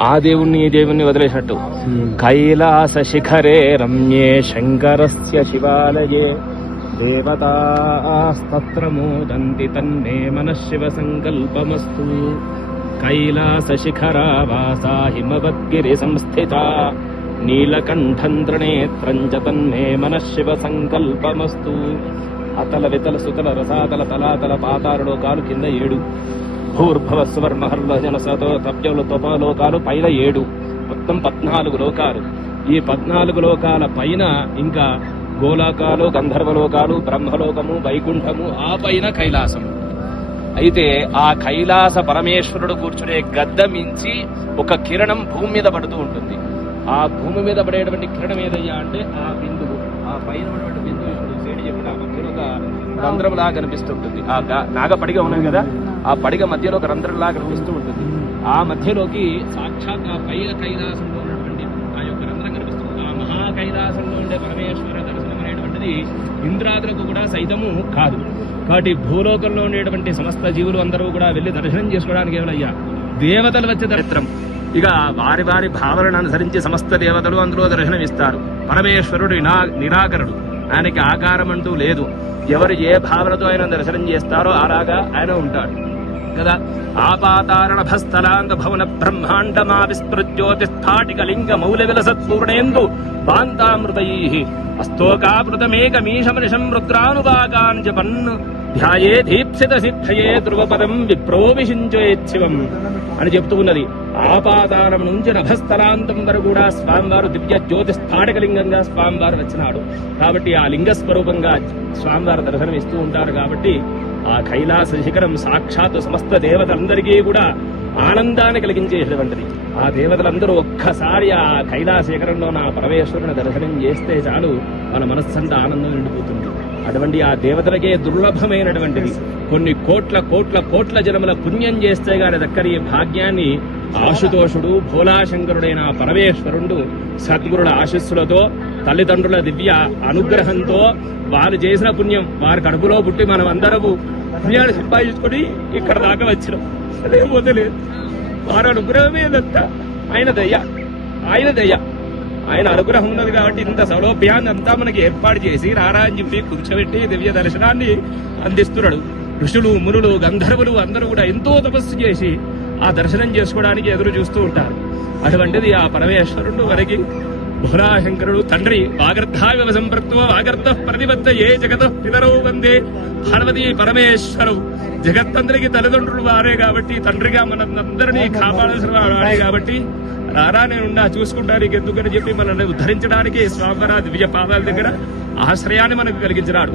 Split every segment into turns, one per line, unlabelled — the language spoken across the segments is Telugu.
ఆ దేవుణ్ణి ఈ దేవుణ్ణి వదిలేసినట్టు. కైలాస శిఖరే రమ్యే శంకరస్య శివాలయే. దేవతాస్తత్ర మోదంతి తన్నే మనశివ సంకల్పమస్తు. కైలాస శిఖరావాసా హిమవద్గిరి సంస్థిత. నీలకంఠం త్రినేత్రం చ తన్మే మనశివ సంకల్పమస్తు. అతల వితల సుతల రసాతల తలాతల పాతాల లోకాలు కింద ఏడు. భూర్భవ సువర్ణ హర్వజన సతో తప్యములు తొపలోకాలు పైన ఏడు. మొత్తం పద్నాలుగు లోకాలు. ఈ పద్నాలుగు లోకాల పైన ఇంకా గోలాకాలు గంధర్వలోకాలు బ్రహ్మలోకము వైకుంఠము ఆ పైన కైలాసం. అయితే ఆ కైలాస పరమేశ్వరుడు కూర్చునే గద్ద మించి ఒక కిరణం భూమి మీద పడుతూ ఉంటుంది. ఆ భూమి మీద పడేటువంటి కిరణం ఏదయ్యా అంటే ఆ బిందువు. ఆ పైన ఉన్నటువంటి బిందువు ఇప్పుడు సేడి చెప్పిన ఒక రంధ్రంలా కనిపిస్తుంటుంది ఆ నాగపడిగా నాగపడిగ ఉన్నది కదా? ఆ పడిగ మధ్యలో ఒక రంధ్రంలా కనిపిస్తూ ఉంటుంది. ఆ మధ్యలోకి సాక్షాత్ ఆ పైన కైలాసంలో ఉన్నటువంటి ఆ యొక్క రంధ్రం కనిపిస్తుంది. ఆ మహా కైలాసంలో ఉండే పరమేశ్వర దర్శనం అనేటువంటిది ఇంద్రాదులకు కూడా సైతము కాదు. కాబట్టి భూలోకంలో ఉండేటువంటి సమస్త జీవులు అందరూ కూడా వెళ్ళి దర్శనం చేసుకోవడానికి ఏమయ్యా దేవతలు వచ్చే దరిద్రం ఇక వారి వారి భావనను అనుసరించి సమస్త దేవతలు అందులో దర్శనం ఇస్తారు. పరమేశ్వరుడు నిరాకరుడు. ఆయనకి ఆకారం అంటూ లేదు. ఎవరు ఏ భావనతో ఆయన దర్శనం చేస్తారో అలాగా ఆయన ఉంటాడు. కదా ఆపాతారణభస్థలాంగ భవన బ్రహ్మాండమా విస్మృజ్యోతి లింగ మౌల విలసత్పూర్ణేందు బాంతామృతై అస్తోకామృతమేకమీశమనిషం రుద్రానువాగాన్ జపన్ ధ్యాయే దీప్సిత సిద్ధయే ధ్రువపదం విప్రోవిషించేత్సివం అని చెప్తూ ఉన్నది. ఆపాదానం నుంచి నభస్థలాంతం వరకు కూడా స్వామివారు దివ్య జ్యోతి స్థాటక లింగంగా స్వామివారు వచ్చినాడు. కాబట్టి ఆ లింగ స్వరూపంగా స్వామివారు దర్శనం ఇస్తూ ఉంటారు కాబట్టి ఆ కైలాస శిఖరం సాక్షాత్ సమస్త దేవతలందరికీ కూడా ఆనందాన్ని కలిగించేటువంటిది ఆ దేవతలందరూ ఒక్కసారి ఆ కైలాస శిఖరంలో నా పరమేశ్వరుని దర్శనం చేస్తే చాలు మన మనస్సంతా ఆనందం నిండిపోతుంది. అటువంటి ఆ దేవతలకే దుర్లభమైనటువంటిది. కొన్ని కోట్ల కోట్ల కోట్ల జనముల పుణ్యం చేస్తే గాని దక్కని ఈ భాగ్యాన్ని ఆశుతోషుడు భోలాశంకరుడైన పరమేశ్వరుడు సద్గురుల ఆశస్సులతో తల్లిదండ్రుల దివ్య అనుగ్రహంతో వారు చేసిన పుణ్యం వారి కడుపులో పుట్టి మనం అందరము పుణ్యాన్ని సంపాదించుకొని ఇక్కడ దాకా వచ్చినాం. లేకపోతే లేదు వారి అనుగ్రహమే ఆయన దయ. ఆయన దయ. ఆయన అనుగ్రహం ఉన్నది కాబట్టి ఇంత సౌలభ్యాన్ని అంతా మనకి ఏర్పాటు చేసి రారా అని చెప్పి కూర్చోబెట్టి దివ్య దర్శనాన్ని అందిస్తున్నాడు. ఋషులు మునులు గంధర్వులు అందరూ కూడా ఎంతో తపస్సు చేసి ఆ దర్శనం చేసుకోవడానికి ఎదురు చూస్తూ ఉంటారు. అటువంటిది ఆ పరమేశ్వరుడు వరకు భురాశంకరుడు తండ్రి వాగర్ధావివ సంపృక్త్వ వాగర్ధ ప్రతిబద్ధ ఏ జగత పితరవు వందే పార్వతీ పరమేశ్వరు. జగత్తందరికి తల్లిదండ్రులు వారే కాబట్టి తండ్రిగా మనందరినీ కాపాడాల్సిన వాడే కాబట్టి రారా నేనున్నా చూసుకుంటాను నీకు ఎందుకని చెప్పి మనల్ని ఉద్ధరించడానికి స్వామివారి దివ్య పాదాల దగ్గర ఆశ్రయాన్ని మనకు కలిగించినాడు.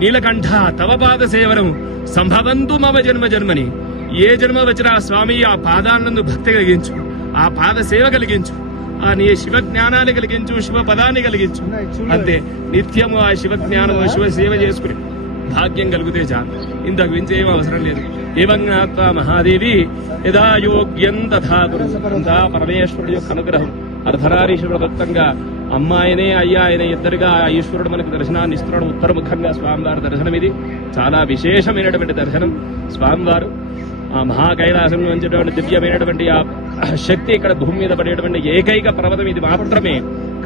నీలకంఠ తవ పాద సేవనం సంభవంతు మమ జన్మ జన్మని. ఏ జన్మ వచ్చినా స్వామి ఆ పాదాలను భక్తి కలిగించు. ఆ పాద సేవ కలిగించు. ఆ నీ శివ జ్ఞానాన్ని కలిగించు శివ పదాన్ని కలిగించు. అంతే. నిత్యము ఆ శివ జ్ఞానము శివ సేవ చేసుకుని భాగ్యం కలిగితే చాలు. ఇంతకు మించి ఏం అవసరం లేదు. ఏవం జ్ఞాత్వా మహాదేవి? యథా యోగ్యం తథా గురు. అంతా పరమేశ్వరుడు యొక్క అనుగ్రహం. అర్ధరారీశ్వరుడు భక్తంగా అమ్మాయినే అయ్యాయనే ఇద్దరుగా ఆ ఈశ్వరుడు మనకు దర్శనాన్ని ఇస్తున్నాడు ఉత్తరముఖంగా స్వామివారి దర్శనం ఇది చాలా విశేషమైనటువంటి దర్శనం స్వామివారు. ఆ మహాకైలాసం నుంచిటువంటి దివ్యమైనటువంటి ఆ శక్తి ఇక్కడ భూమి మీద పడేటువంటి ఏకైక పర్వతం ఇది మాత్రమే.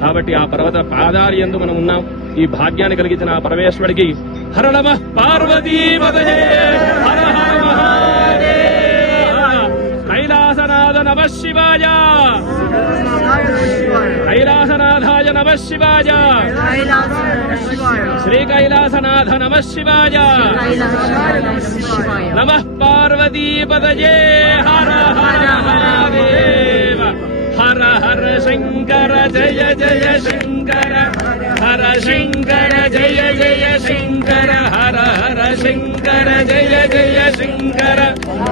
కాబట్టి ఆ పర్వత పాదాలు ఎందు మనం ఉన్నాం. ఈ భాగ్యాన్ని కలిగించిన ఆ పరమేశ్వరుడికి హర నమ పార్వతీ కైలాసనాథ నమ శివాయ. కైలాసనాథాయ నమ శివాయ. శ్రీ కైలాసనాథ నమ శివాయ. నమ పార్వతీ పదయే హర హర మహాదేవ. హర హర శంకర జయ జయ శంకర. హర శంకర జయ జయ శంకర. హర హర శంకర జయ జయ శంకర.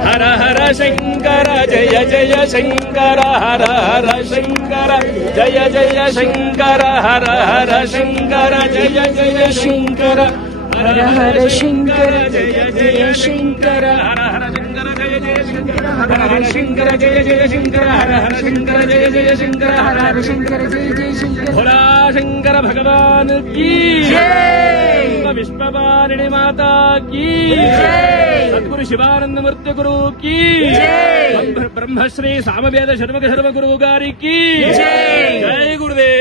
హర హర शङ्कर जय जय शङ्कर हर हर शङ्कर जय जय शङ्कर हर हर शङ्कर जय
जय शङ्कर हर हर शङ्कर जय
जय शङ्कर हर हर शङ्कर जय जय शङ्कर हर हर शङ्कर जय जय शङ्कर हर हर शङ्कर जय जय शङ्कर
हर हर जय जय
भोला शङ्कर भगवान् की विश्ववारिणी माता की సద్గురు
శివానందమూర్తి
గురువుకి బ్రహ్మశ్రీ సామవేద షణ్ముఖ శర్మ గురువు గారికి
జై గురుదేవ్.